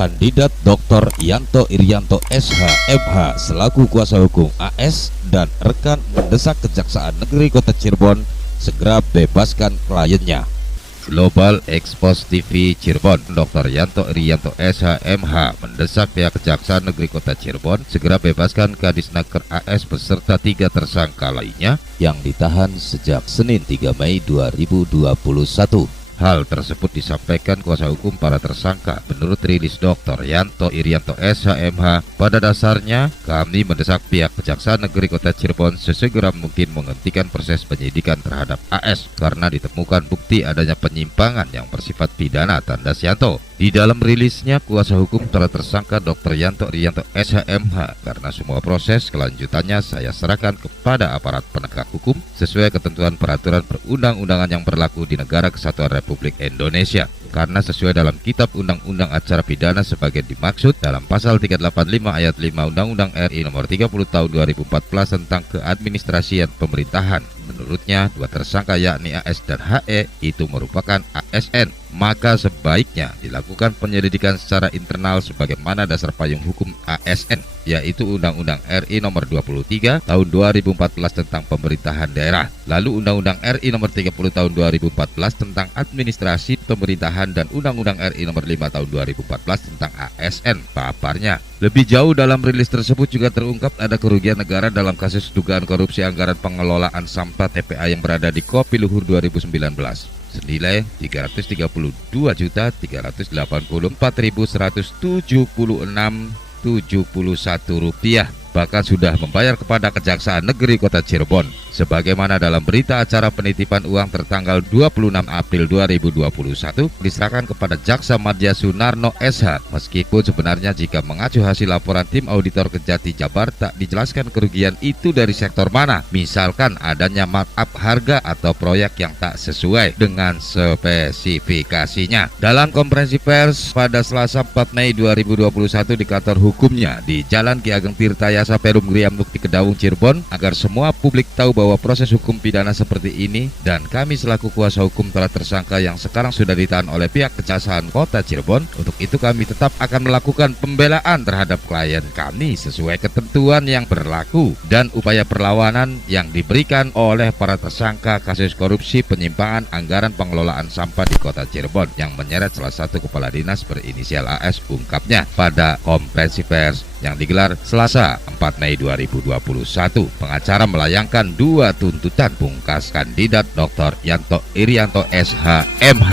Kandidat Dr. Yanto Irianto SH MH selaku kuasa hukum AS dan rekan mendesak Kejaksaan Negeri Kota Cirebon segera bebaskan kliennya. Global Expose TV Cirebon, Dr. Yanto Irianto SH MH mendesak pihak Kejaksaan Negeri Kota Cirebon segera bebaskan Kadisnaker AS beserta 3 tersangka lainnya yang ditahan sejak Senin 3 Mei 2021. Hal tersebut disampaikan kuasa hukum para tersangka. Menurut rilis Dr. Yanto Irianto SHMH, pada dasarnya kami mendesak pihak Kejaksaan Negeri Kota Cirebon sesegera mungkin menghentikan proses penyidikan terhadap AS karena ditemukan bukti adanya penyimpangan yang bersifat pidana, tandas Yanto. Di dalam rilisnya, kuasa hukum telah tersangka Dr. Yanto Irianto SHMH karena semua proses kelanjutannya saya serahkan kepada aparat penegak hukum sesuai ketentuan peraturan perundang-undangan yang berlaku di Negara Kesatuan Republik Indonesia. Karena sesuai dalam Kitab Undang-Undang Acara Pidana sebagai dimaksud dalam pasal 385 ayat 5 Undang-Undang RI nomor 30 tahun 2014 tentang keadministrasian pemerintahan. Menurutnya, 2 tersangka yakni AS dan HE itu merupakan ASN. Maka sebaiknya dilakukan penyelidikan secara internal sebagaimana dasar payung hukum ASN, yaitu Undang-Undang RI nomor 23 tahun 2014 tentang pemerintahan daerah, lalu Undang-Undang RI nomor 30 tahun 2014 tentang administrasi pemerintahan, dan Undang-Undang RI nomor 5 tahun 2014 tentang ASN. Paparnya lebih jauh dalam rilis tersebut juga terungkap ada kerugian negara dalam kasus dugaan korupsi anggaran pengelolaan sampah TPA yang berada di Kopi Luhur 2019 senilai Rp334.176.71, bahkan sudah membayar kepada Kejaksaan Negeri Kota Cirebon sebagaimana dalam berita acara penitipan uang tertanggal 26 April 2021 diserahkan kepada Jaksa Madya Sunarno SH. Meskipun sebenarnya jika mengacu hasil laporan tim auditor Kejati Jabar tak dijelaskan kerugian itu dari sektor mana, misalkan adanya markup harga atau proyek yang tak sesuai dengan spesifikasinya. Dalam konferensi pers pada Selasa 4 Mei 2021 di kantor hukumnya di Jalan Ki Ageng Tirtayasa Perum Gria Mukti Kedawung Cirebon, agar semua publik tahu bahwa proses hukum pidana seperti ini dan kami selaku kuasa hukum telah tersangka yang sekarang sudah ditahan oleh pihak Kejaksaan Kota Cirebon. Untuk itu kami tetap akan melakukan pembelaan terhadap klien kami sesuai ketentuan yang berlaku dan upaya perlawanan yang diberikan oleh para tersangka kasus korupsi penyimpangan anggaran pengelolaan sampah di Kota Cirebon yang menyeret salah satu kepala dinas berinisial AS, ungkapnya pada konferensi pers yang digelar Selasa 4 Mei 2021. Pengacara melayangkan 2 tuntutan pungkas kandidat Dr. Yanto Irianto SH MH.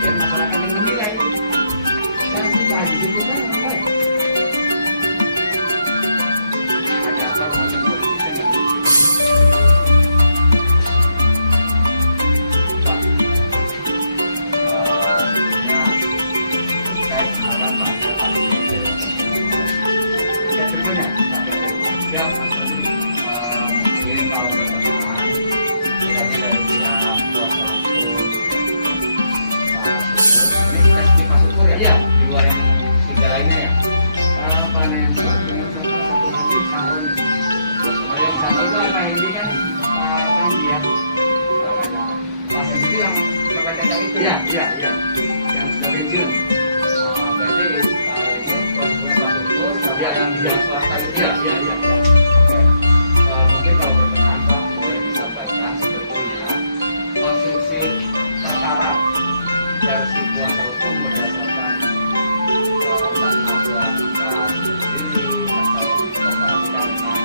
Biar masyarakat yang menilai. Saya kita dibutuhkan yang baik. Ada apa macam politik yang Pak, saya akan bahas hal ini. Ya terusnya, ya mungkin kalau berkenan, kiranya dari pihak kuasa hukum ini kita Pak Syukur ya? Iya, di luar yang 3 lainnya ya. Panen dengan satu lagi tahun. Yang satu itu apa ini kan Pak Tanggi ya? Pas itu yang Bapak Caca itu? Iya. Yang sudah pensiun. Berarti ini konsumen Pak Syukur sama yang di swasta itu? Iya. Oke. Mungkin kalau berkenan Pak boleh disampaikan sebetulnya konstruksi perkara versi kuasa hukum berdasarkan entah pengakuan kita sendiri atau dikomparasikan dengan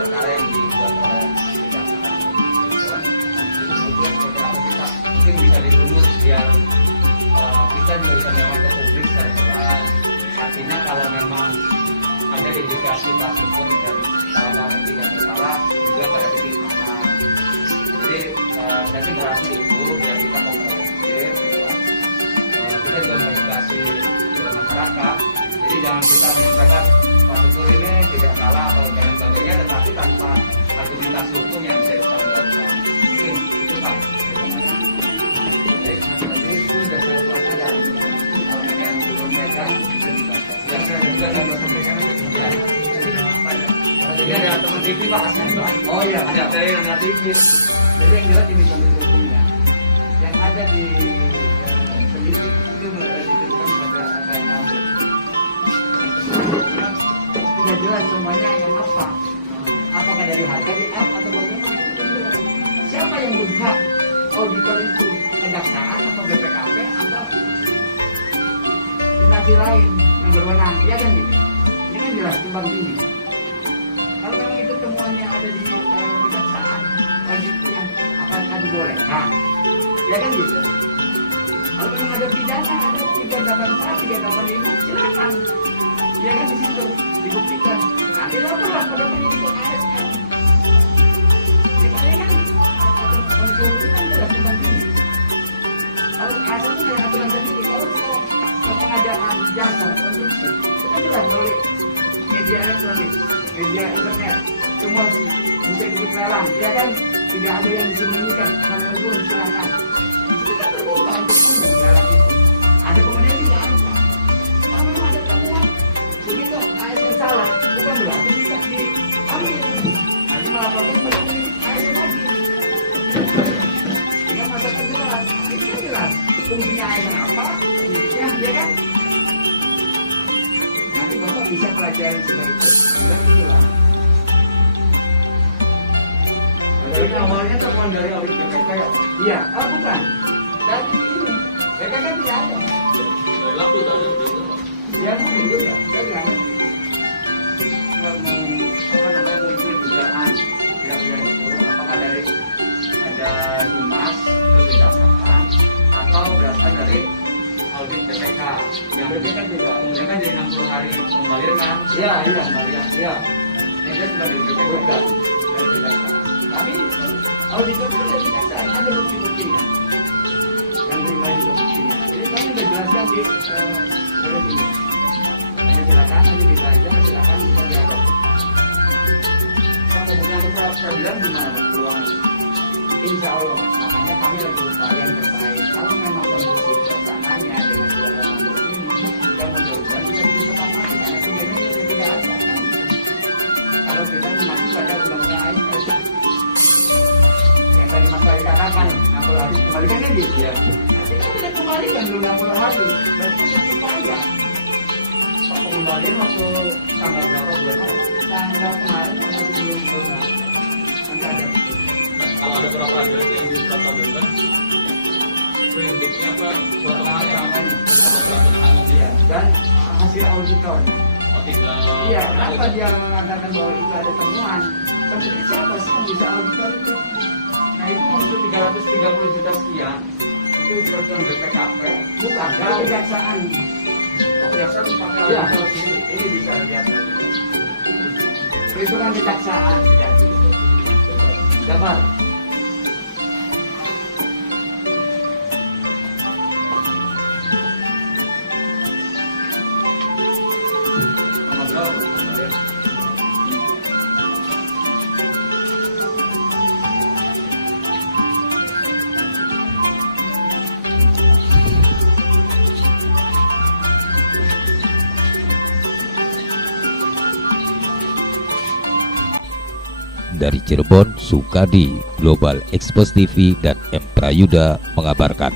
perkara yang dibuat oleh kejaksaan itu sebetulnya seperti apa kita mungkin bisa dirunut biar kita juga bisa memang ke publik secara jelas. Artinya kalau memang ada indikasi kasus pun dan hal-hal yang tidak bersalah juga pada titik mana. Jadi saya sih berarti itu biar kita komprehensif, kita juga mengedukasi ke masyarakat. Jadi jangan kita menyatakan Pak Syukur ini tidak salah atau dan sebagainya, tetapi tanpa argumentasi hukum yang bisa diperlukan. Mungkin itu Pak. Jadi itu sudah saya sampaikan. Kalau yang disampaikan bisa dibaca. Yang saya juga akan sampaikan itu ya. Jadi ada teman TV Pak. Oh iya, ada dari TV. Jadi yang jelas ini kondisi hukumnya. Yang ada di penyidik itu ditentukan pada apa yang kamu. Tidak jelas semuanya yang apa. Apakah dari harga di F atau bagaimana itu jelas. Siapa yang berhak? Auditor itu kejaksaan atau BPKP atau instansi lain yang berwenang, ya kan gitu. Ini kan jelas tumbang tinggi. Kalau memang itu temuannya ada di kejaksaan, auditnya apakah dibolehkan? Ya kan gitu. Kalau memang ada pidana, ada 384, 385, silakan. Ya kan di situ dibuktikan. Nanti laporlah pada penyidik ASN. Kita kan kalau itu kan jelas tumbang tinggi. Kalau ASN itu hanya aturan sendiri. Kalau pengadaan jasa konstruksi itu kan jelas melalui media elektronik, media internet, semua bisa dilelang, ya kan? Tidak ada yang disembunyikan, kalau pun silakan. Itu kan terbuka untuk umum dalam itu. Ada kemudian tidak ada. Kalau memang ada temuan, begitu ASN salah, bukan berarti tidak diambil. Nanti melaporkan pada penyidik ASN lagi. Dengan masyarakat jelas, itu kan jelas. Fungsinya ASN apa? Ya kan? Nanti Bapak bisa pelajari sebagai itu. Itulah. Jadi awalnya temuan dari audit BPK ya? Iya, bukan. Dari ini, BPK tidak ada. Dari laku tadi. Ya mungkin juga, saya tidak ada. Muncul dugaan tidak itu, apakah dari ada humas kejaksaan atau berasal dari audit BPK yang BPK juga kemudian jadi 60 hari pengembalian kan? Iya, pengembalian. Iya. Ini sebagai BPK dari kejaksaan. Tapi auditor itu dari kejaksaan ada bukti-buktinya. Yang dimulai juga buktinya. Jadi kami sudah jelaskan di ini. Hanya silakan nanti dibaca, silakan bisa diadap. Kalau punya peradilan gimana peluang? Insya Allah, makanya kami lagi upaya yang terbaik. Kalau memang kondisi suasananya dengan segala macam ini, kita mudah-mudahan kita bisa sepakati karena sebenarnya tidak ada. Kalau kita mengacu pada undang-undang ASN, yang tadi Mas Fahri katakan 60 hari kembalikan kan gitu ya. Nanti kita tidak kembalikan dulu 60 hari, berarti kita upaya. Pak pengembalian waktu tanggal berapa bulan apa? Tanggal kemarin tanggal 20 bulan. Nanti ada. Kalau ada berapa peradilan yang ditetapkan, perindiknya apa? Suatu tangannya, iya. Dan hasil auditornya. Iya, kenapa dia mengatakan bahwa itu ada temuan? Tapi siapa sih yang bisa auditor itu? Nah itu untuk 330 juta sekian, itu peraturan BPKP, bukan kalau kejaksaan. Kejaksaan dipakai auditor sini, ini bisa lihat. Itu kan kejaksaan, Jabar. Dari Cirebon, Sukadi, Global Expos TV dan M Prayuda mengabarkan.